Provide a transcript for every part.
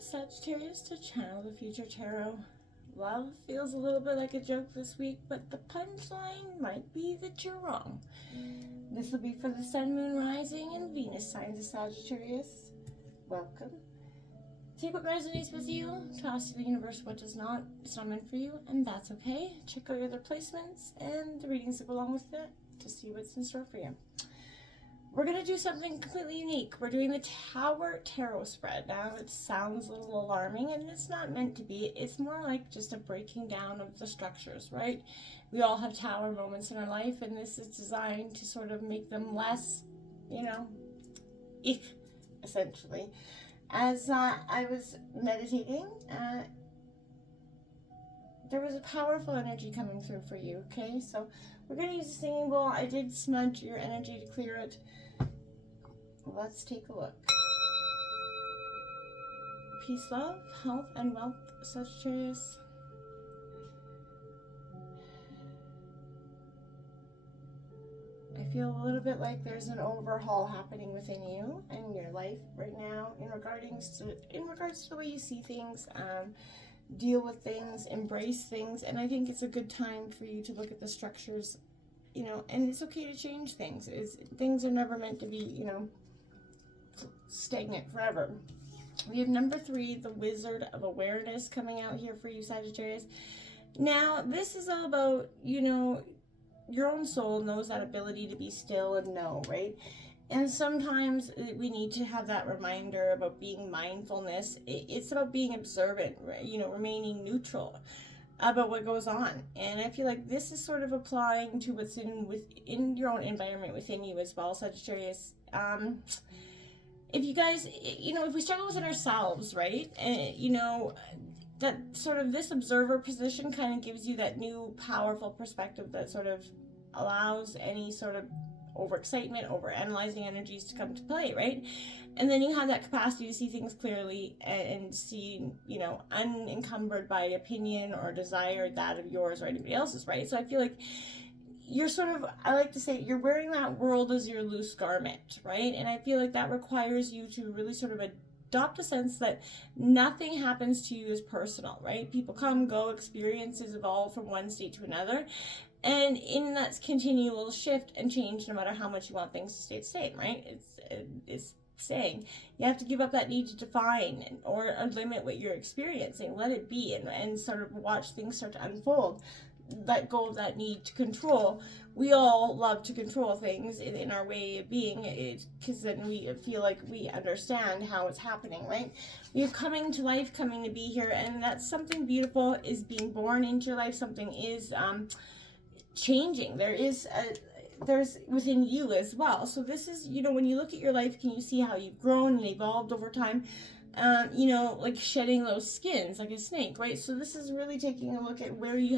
Sagittarius, to channel the future tarot. Love feels a little bit like a joke this week, but the punchline might be that you're wrong. This will be for the Sun, Moon, Rising, and Venus signs of Sagittarius. Welcome. Take what resonates with you, toss to the universe what does not. It's not meant for you, and that's okay. Check out your other placements and the readings that go along with it to see what's in store for you. We're going to do something completely unique. We're doing the Tower Tarot spread. Now, it sounds a little alarming, and it's not meant to be. It's more like just a breaking down of the structures, right? We all have tower moments in our life, and this is designed to sort of make them less, essentially. As I was meditating, there was a powerful energy coming through for you, okay? So we're going to use a singing bowl. I did smudge your energy to clear it. Let's take a look. Peace, love, health, and wealth, Sagittarius. I feel a little bit like there's an overhaul happening within you and your life right now in regards to the way you see things, deal with things, embrace things. And I think it's a good time for you to look at the structures, and it's okay to change things. Things are never meant to be, stagnant forever. We have number 3, the Wizard of Awareness, coming out here for you, Sagittarius. Now, this is all about, your own soul knows that ability to be still and know, right? And sometimes we need to have that reminder about being mindfulness. It's about being observant, remaining neutral about what goes on. And I feel like this is sort of applying to what's in your own environment within you as well, Sagittarius. If you guys, if we struggle within ourselves, right? That sort of this observer position kind of gives you that new powerful perspective that sort of allows any sort of overexcitement, overanalyzing energies to come to play, right? And then you have that capacity to see things clearly and see, unencumbered by opinion or desire, that of yours or anybody else's, right? So I feel like you're I like to say, you're wearing that world as your loose garment, right? And I feel like that requires you to really sort of adopt a sense that nothing happens to you as personal, right? People come, go, experiences evolve from one state to another. And in that continual shift and change, no matter how much you want things to stay the same, right? It's saying you have to give up that need to define or limit what you're experiencing. Let it be and sort of watch things start to unfold. Let go of that need to control. We all love to control things in our way of being, because then we feel like we understand how it's happening, right? We have coming to life, coming to be here, and that's something beautiful is being born into your life. Something is changing. There's within you as well. So this is, when you look at your life, can you see how you've grown and evolved over time? Like shedding those skins like a snake, right? So this is really taking a look at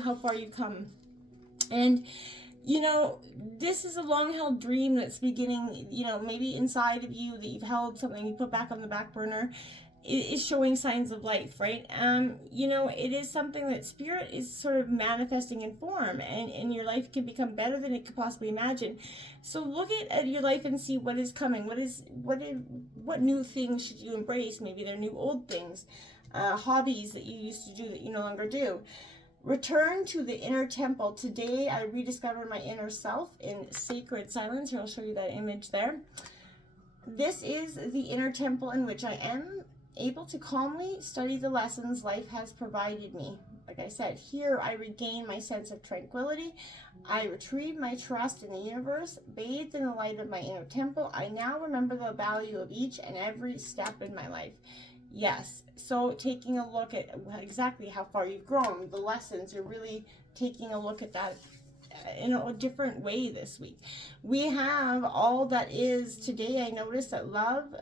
how far you've come. And, this is a long-held dream that's beginning, maybe inside of you that you've held something you put back on the back burner. It is showing signs of life, right? It is something that spirit is sort of manifesting in form, and your life can become better than it could possibly imagine. So look at your life and see what is coming. What new things should you embrace? Maybe they're new old things, hobbies that you used to do that you no longer do. Return to the inner temple. Today I rediscover my inner self in sacred silence. Here, I'll show you that image there. This is the inner temple in which I am able to calmly study the lessons life has provided me. Like I said, here I regain my sense of tranquility. I retrieve my trust in the universe. Bathed in the light of my inner temple, I now remember the value of each and every step in my life. Yes, so taking a look at exactly how far you've grown, the lessons, you're really taking a look at that in a different way this week. We have all that is today. I notice the love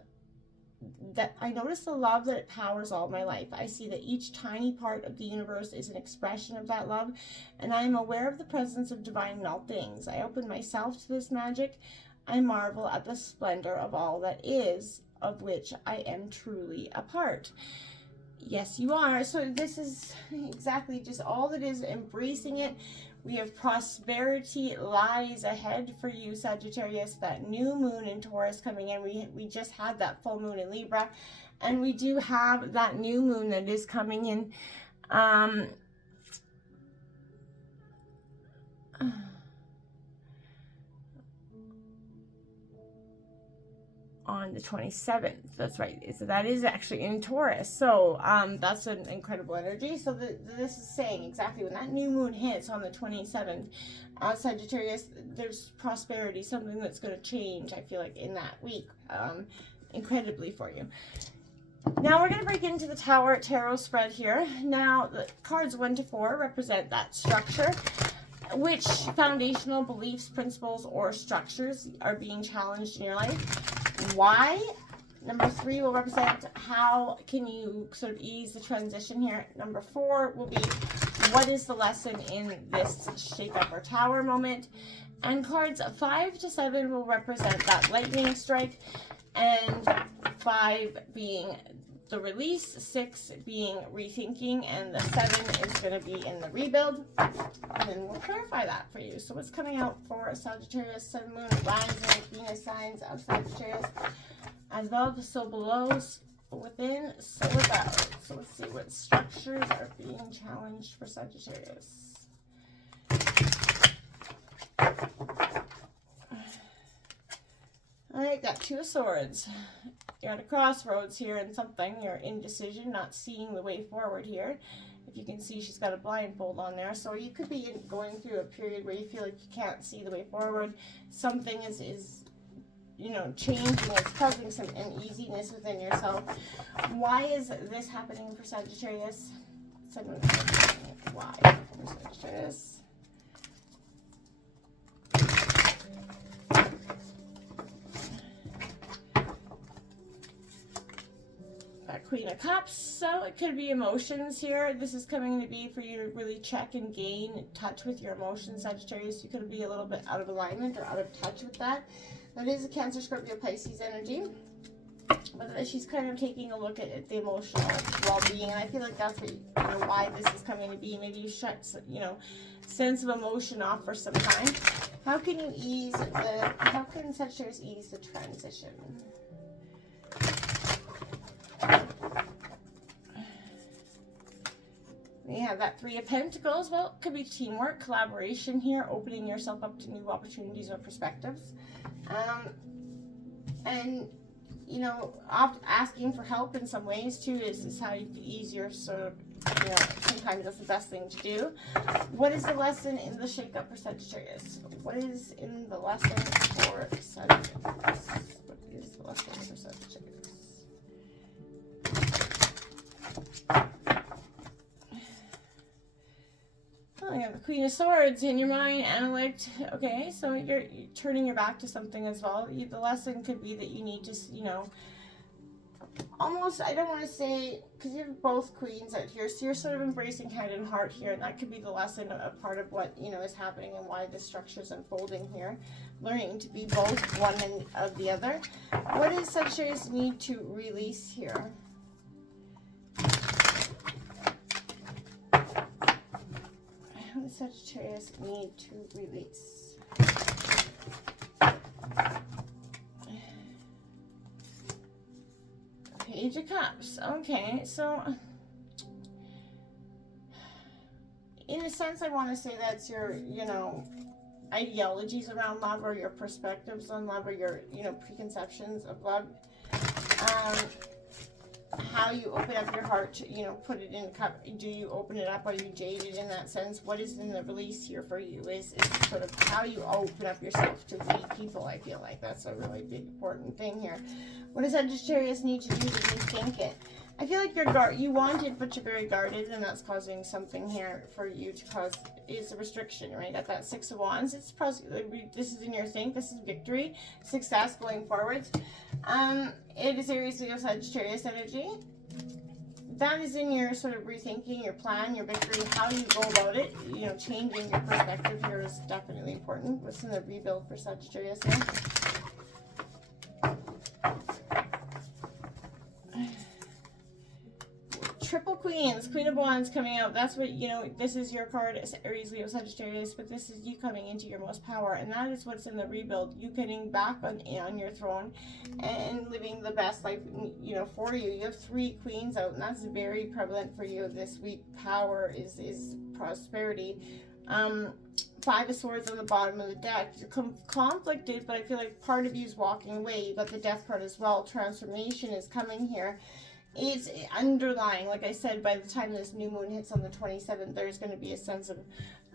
that powers all my life. I see that each tiny part of the universe is an expression of that love, and I am aware of the presence of divine in all things. I open myself to this magic. I marvel at the splendor of all that is, of which I am truly a part. Yes, you are. So this is exactly just all that is, embracing it. We have prosperity lies ahead for you, Sagittarius. That new moon in Taurus coming in. We just had that full moon in Libra. And we do have that new moon that is coming in. On the 27th, that's right. So that is actually in Taurus. So that's an incredible energy. So this is saying exactly when that new moon hits on the 27th, Sagittarius, there's prosperity, something that's going to change, I feel like, in that week, incredibly for you. Now we're going to break into the Tower Tarot spread here. Now the cards 1 to 4 represent that structure. Which foundational beliefs, principles, or structures are being challenged in your life? Why? Number 3 will represent how can you sort of ease the transition here. Number 4 will be what is the lesson in this shake-up or tower moment. And cards 5 to 7 will represent that lightning strike, and 5 being the release, 6 being rethinking, and the 7 is going to be in the rebuild. And then we'll clarify that for you. So what's coming out for Sagittarius, Sun, Moon, Rising, Venus signs of Sagittarius? As above, so below, within, so without. So let's see what structures are being challenged for Sagittarius. All right, got 2 of Swords. You're at a crossroads here in something. You're indecision, not seeing the way forward here. If you can see, she's got a blindfold on there. So you could be going through a period where you feel like you can't see the way forward. Something is you know, changing. It's causing some uneasiness within yourself. Why is this happening for Sagittarius? Why for Sagittarius? Queen of Cups, so it could be emotions here. This is coming to be for you to really check and gain touch with your emotions, Sagittarius. You could be a little bit out of alignment or out of touch with that. That is a Cancer, Scorpio, Pisces energy. But she's kind of taking a look at the emotional well-being, and I feel like that's what, you know, why this is coming to be. Maybe you shut, you know, sense of emotion off for some time. How can you ease the? How can Sagittarius ease the transition? We have that 3 of Pentacles. Well, it could be teamwork, collaboration here, opening yourself up to new opportunities or perspectives. And, you know, asking for help in some ways, too, is how you can ease your sort of, you know, sometimes that's the best thing to do. What is the lesson in the shake-up for Sagittarius? What is in the lesson for Sagittarius? What is the lesson for Sagittarius? Oh, you have the Queen of Swords in your mind, intellect. Okay, so you're turning your back to something as well. The lesson could be that you need to, you know, almost, I don't want to say, because you have both queens out here, so you're sort of embracing head and heart here, and that could be the lesson, a part of what, you know, is happening and why this structure is unfolding here. Learning to be both one and of the other. What does Sagittarius need to release here? How does Sagittarius need to release? Page of Cups. Okay, so in a sense, I want to say that's your, you know, ideologies around love, or your perspectives on love, or your, you know, preconceptions of love. How you open up your heart to, you know, put it in a cup. Do you open it up? Are you jaded in that sense? What is in the release here for you is sort of how you open up yourself to read people. I feel like that's a really big, important thing here. What does Sagittarius need to do to rethink it? I feel like you want it, but you're very guarded, and that's causing something here for you to cause is a restriction, right? At that 6 of Wands, it's this is in your think. This is victory, success going forwards. It is Aries, Leo, Sagittarius energy. That is in your sort of rethinking, your plan, your victory, how you go about it. You know, changing your perspective here is definitely important. What's in the rebuild for Sagittarius here? Triple Queens, Queen of Wands coming out. That's what, you know, this is your card, Aries, Leo, Sagittarius, but this is you coming into your most power, and that is what's in the rebuild. You getting back on your throne and living the best life, you know, for you. You have 3 Queens out, and that's very prevalent for you this week. Power is prosperity. 5 of Swords on the bottom of the deck. You're conflicted, but I feel like part of you is walking away. You got the Death card as well. Transformation is coming here. It's underlying, like I said, by the time this new moon hits on the 27th, there's going to be a sense of,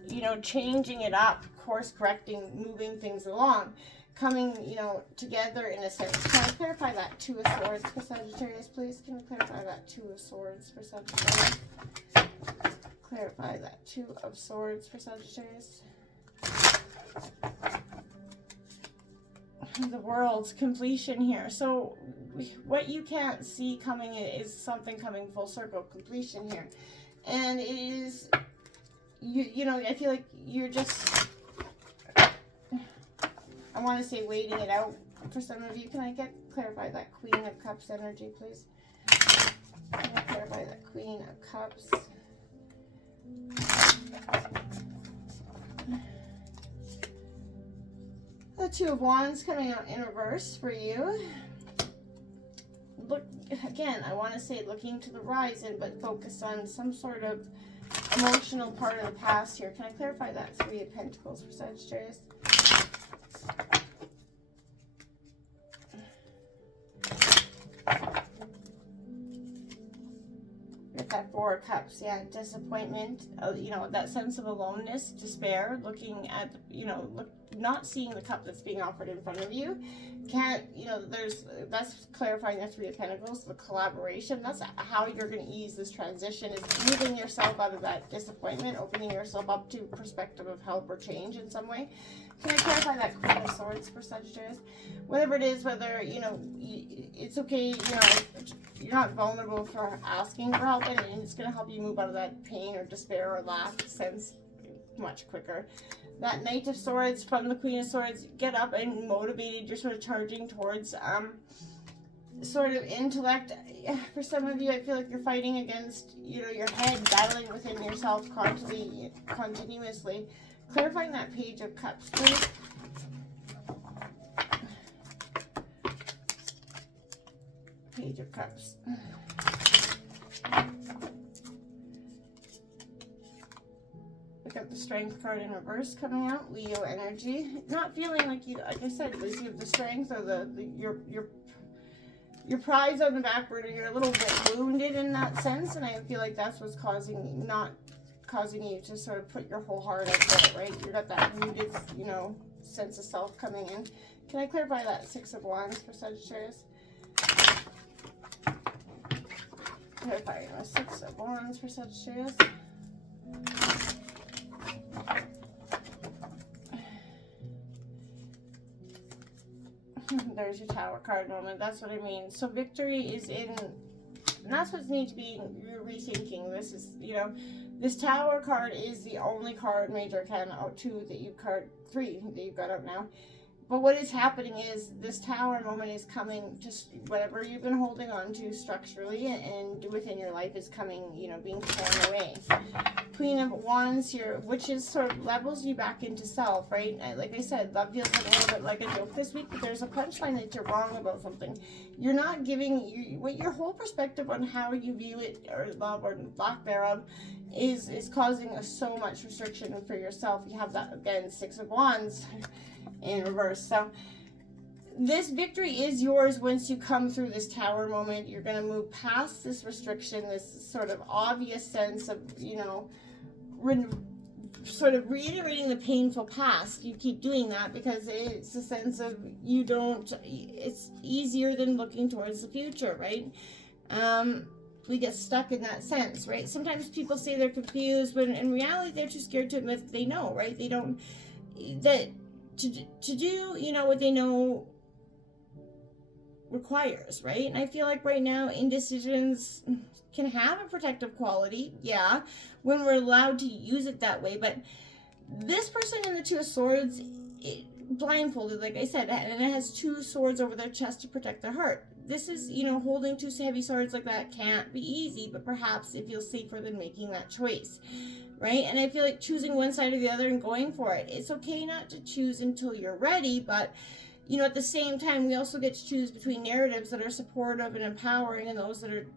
you know, changing it up, course correcting, moving things along, coming, you know, together in a sense. Can I clarify that 2 of Swords for Sagittarius, please? Can I clarify that 2 of Swords for Sagittarius? Clarify that 2 of Swords for Sagittarius. The World's completion here. So what you can't see coming is something coming full circle, completion here. And it is, you know, I feel like you're just, I want to say waiting it out for some of you. Can I clarify that Queen of Cups energy, please? Can I clarify that Queen of Cups? The 2 of Wands coming out in reverse for you. Look, again, I want to say looking to the horizon, but focus on some sort of emotional part of the past here. Can I clarify that 3 of Pentacles for Sagittarius? With that 4 of Cups, yeah, disappointment, you know, that sense of aloneness, despair, looking at, you know, not seeing the cup that's being offered in front of you. Can't, you know, that's clarifying the 3 of Pentacles, the collaboration. That's how you're going to ease this transition, is moving yourself out of that disappointment, opening yourself up to perspective of help or change in some way. Can I clarify that Queen of Swords for Sagittarius? Whatever it is, whether, you know, it's okay, you know, you're not vulnerable for asking for help, and it's going to help you move out of that pain or despair or lack sense much quicker. That Knight of Swords from the Queen of Swords, get up and motivated. You're sort of charging towards sort of intellect. For some of you, I feel like you're fighting against, you know, your head, battling within yourself continuously. Clarifying that Page of Cups, please. Page of Cups. Look at the Strength card in reverse coming out. Leo energy. Not feeling like you, like I said, you have the strength or your pride's on the back burner. You're a little bit wounded in that sense, and I feel like that's what's not causing you to sort of put your whole heart out there, right? You got that wounded, you know, sense of self coming in. Can I clarify that 6 of Wands for Sagittarius? Clarifying the 6 of Wands for Sagittarius. There's your Tower card moment. That's what I mean. So victory is in, and that's what needs to be, you're rethinking. This is, you know, this Tower card is the only card, Major Arcana out 2 that you've card 3 that you've got out now. But what is happening is this Tower moment is coming, just whatever you've been holding on to structurally and within your life is coming, you know, being torn away. Queen of Wands here, which is sort of levels you back into self, right? Like I said, love feels a little bit like a joke this week, but there's a punchline that you're wrong about something. You're not giving, what your whole perspective on how you view it, or love or lack thereof, is causing so much restriction for yourself. You have that, again, 6 of Wands in reverse. So this victory is yours once you come through this Tower moment. You're going to move past this restriction, this sort of obvious sense of, you know, sort of reiterating the painful past. You keep doing that because it's a sense of you don't, it's easier than looking towards the future, right? We get stuck in that sense, right? Sometimes people say they're confused, when in reality they're too scared to admit that they know, right? They don't, that to do, you know, what they know requires, right? And I feel like right now indecisions can have a protective quality, yeah, when we're allowed to use it that way. But this person in the 2 of Swords, blindfolded, like I said, and it has 2 swords over their chest to protect their heart. this is, holding two heavy swords like that can't be easy, but perhaps it feels safer than making that choice, right? And I feel like choosing one side or the other and going for it. It's okay not to choose until you're ready, but at the same time, we also get to choose between narratives that are supportive and empowering and those that are,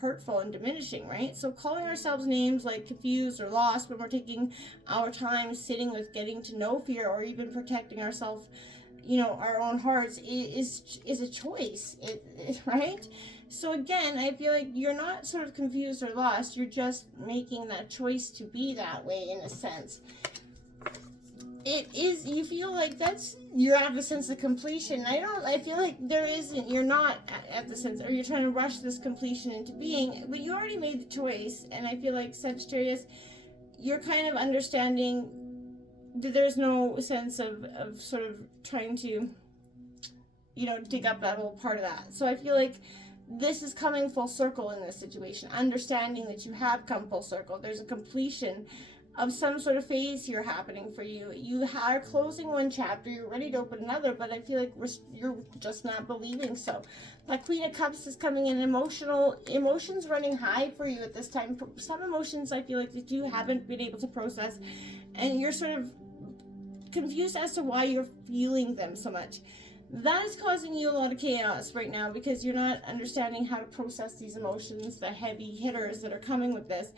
hurtful and diminishing, right? So calling ourselves names like confused or lost when we're taking our time sitting with getting to know fear, or even protecting ourselves, our own hearts, is a choice, right? So again, I feel like you're not sort of confused or lost. You're just making that choice to be that way, in a sense. You feel like you're at the sense of completion. I feel like you're not at the sense, or you're trying to rush this completion into being, but you already made the choice. And I feel like, Sagittarius, you're kind of understanding that there's no sense of sort of trying to, dig up that whole part of that. So I feel like this is coming full circle in this situation, understanding that you have come full circle. There's a completion of some sort of phase here happening for you. You are closing one chapter, you're ready to open another, but I feel like you're just not believing so. That Queen of Cups is coming in, emotions running high for you at this time. Some emotions I feel like that you haven't been able to process, and you're sort of confused as to why you're feeling them so much. That is causing you a lot of chaos right now, because you're not understanding how to process these emotions, the heavy hitters that are coming with this.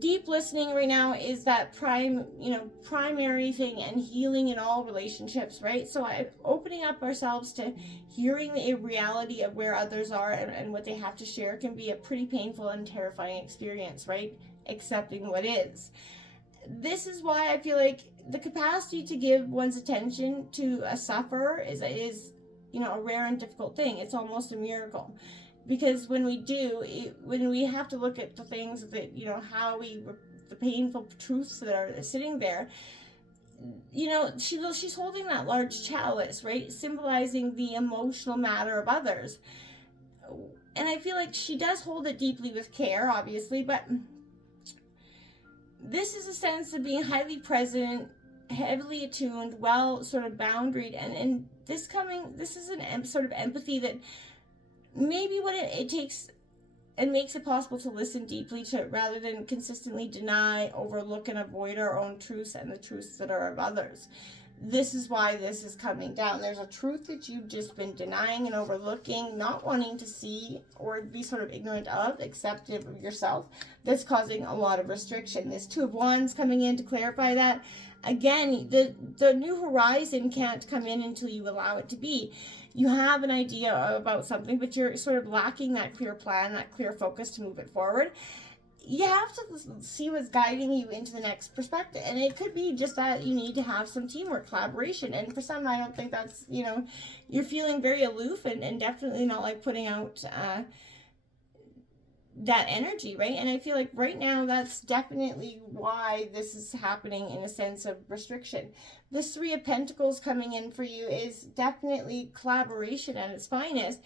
Deep listening right now is that primary thing, and healing in all relationships, right? So opening up ourselves to hearing the reality of where others are and what they have to share can be a pretty painful and terrifying experience, right? Accepting what is. This is why I feel like the capacity to give one's attention to a sufferer is a rare and difficult thing. It's almost a miracle. Because when we do, when we have to look at the things that, the painful truths that are sitting there, she's holding that large chalice, right? Symbolizing the emotional matter of others. And I feel like she does hold it deeply with care, obviously, but this is a sense of being highly present, heavily attuned, well sort of boundaried, and this is an sort of empathy that maybe what it takes and makes it possible to listen deeply to, rather than consistently deny, overlook, and avoid our own truths and the truths that are of others. This is why this is coming down. There's a truth that you've just been denying and overlooking, not wanting to see or be sort of ignorant of, acceptive of yourself, that's causing a lot of restriction. This Two of Wands coming in to clarify that. Again, the new horizon can't come in until you allow it to be. You have an idea about something, but you're sort of lacking that clear plan, that clear focus to move it forward. You have to see what's guiding you into the next perspective. And it could be just that you need to have some teamwork, collaboration. And for some, I don't think that's, you're feeling very aloof and definitely not like putting out that energy, right? And I feel like right now that's definitely why this is happening, in a sense of restriction. This Three of Pentacles coming in for you is definitely collaboration at its finest.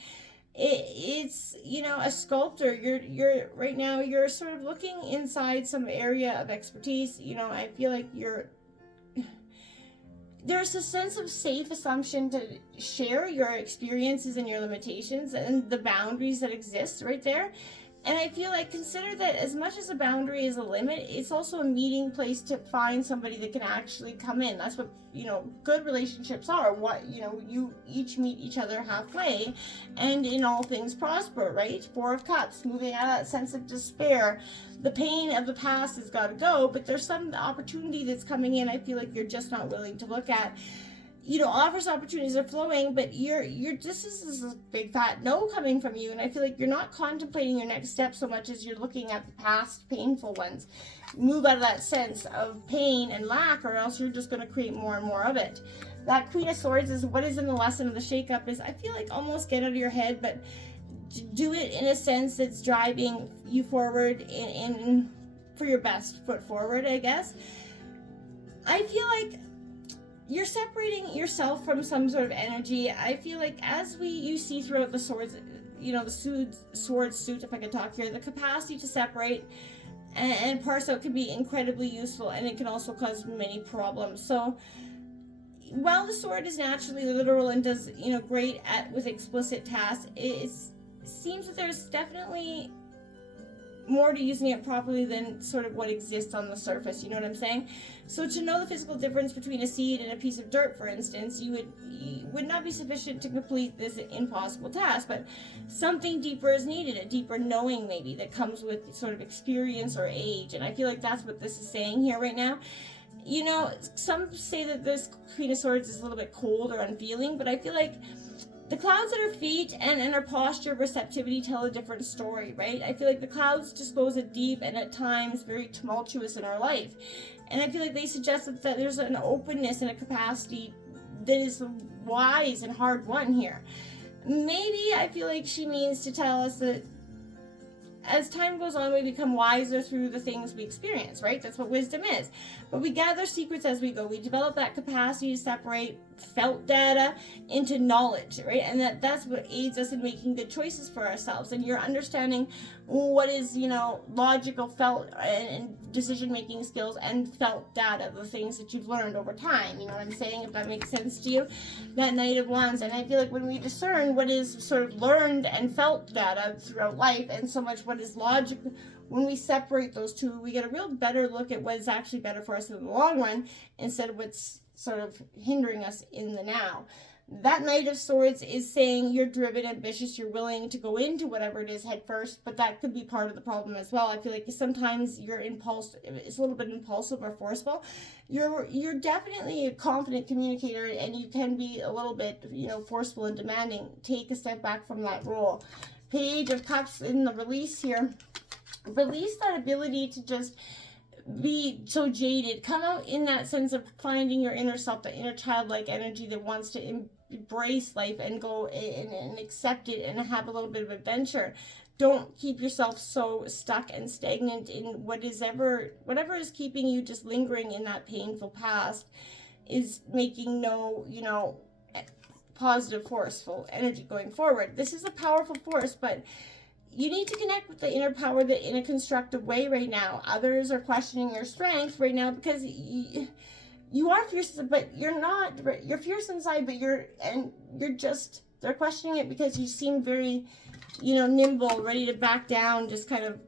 It's a sculptor. You're right now, you're sort of looking inside some area of expertise. I feel like there's a sense of safe assumption to share your experiences and your limitations and the boundaries that exist right there. And I feel like, consider that as much as a boundary is a limit, it's also a meeting place to find somebody that can actually come in. That's what, good relationships are. You each meet each other halfway, and in all things prosper, right? Four of Cups, moving out of that sense of despair. The pain of the past has got to go, but there's some opportunity that's coming in. I feel like you're just not willing to look at. Offers, opportunities are flowing, but this is a big fat no coming from you. And I feel like you're not contemplating your next step so much as you're looking at the past painful ones. Move out of that sense of pain and lack, or else you're just going to create more and more of it. That Queen of Swords is what is in the lesson of the shakeup is, I feel like, almost get out of your head, but do it in a sense that's driving you forward in for your best foot forward, I guess. I feel like you're separating yourself from some sort of energy. I feel like as you see throughout the swords, the sword suit, if I could talk here, the capacity to separate and parse out can be incredibly useful, and it can also cause many problems. So, while the sword is naturally literal and does, great with explicit tasks, it seems that there's definitely more to using it properly than sort of what exists on the surface, you know what I'm saying? So to know the physical difference between a seed and a piece of dirt, for instance, you would not be sufficient to complete this impossible task, but something deeper is needed, a deeper knowing maybe that comes with sort of experience or age, and I feel like that's what this is saying here right now. Some say that this Queen of Swords is a little bit cold or unfeeling, but I feel like the clouds at her feet and her posture of receptivity tell a different story, right? I feel like the clouds disclose a deep and at times very tumultuous in our life. And I feel like they suggest that there's an openness and a capacity that is wise and hard won here. Maybe I feel like she means to tell us that as time goes on, we become wiser through the things we experience, right? That's what wisdom is. But we gather secrets as we go. We develop that capacity to separate felt data into knowledge, right? And that's what aids us in making good choices for ourselves. And you're understanding what is, logical felt and decision-making skills and felt data, the things that you've learned over time. You know what I'm saying? If that makes sense to you. That Knight of Wands. And I feel like when we discern what is sort of learned and felt data throughout life and so much what is logic, when we separate those two, we get a real better look at what is actually better for us in the long run instead of what's sort of hindering us in the now. That Knight of Swords is saying you're driven, ambitious, you're willing to go into whatever it is head first, but that could be part of the problem as well. I feel like sometimes your impulse is a little bit impulsive or forceful. You're definitely a confident communicator, and you can be a little bit, forceful and demanding. Take a step back from that role. Page of Cups in the release here. Release that ability to just be so jaded. Come out in that sense of finding your inner self, the inner childlike energy that wants to embrace life and go and accept it and have a little bit of adventure. Don't keep yourself so stuck and stagnant in whatever is keeping you just lingering in that painful past is making no, positive, forceful energy going forward. This is a powerful force, but you need to connect with the inner power that in a constructive way right now. Others are questioning your strength right now because you are fierce, but you're not. You're fierce inside, but they're questioning it because you seem very, nimble, ready to back down, just kind of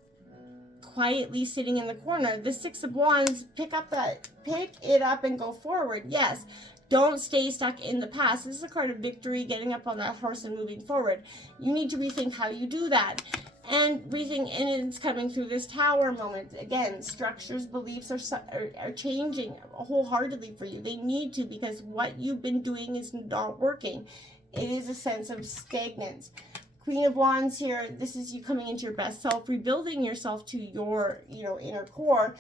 quietly sitting in the corner. The Six of Wands, pick it up and go forward. Yes. Don't stay stuck in the past. This is a card of victory, getting up on that horse and moving forward. You need to rethink how you do that. And it's coming through this Tower moment. Again, structures, beliefs are changing wholeheartedly for you. They need to, because what you've been doing is not working. It is a sense of stagnance. Queen of Wands here, this is you coming into your best self, rebuilding yourself to your, inner core,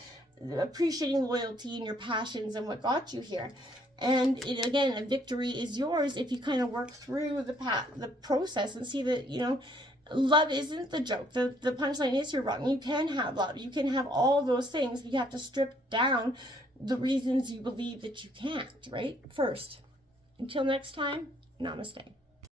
appreciating loyalty and your passions and what got you here. And again, a victory is yours if you kind of work through the process and see that, love isn't the joke. The punchline is you're wrong. You can have love. You can have all those things. You have to strip down the reasons you believe that you can't, right? First. Until next time, namaste.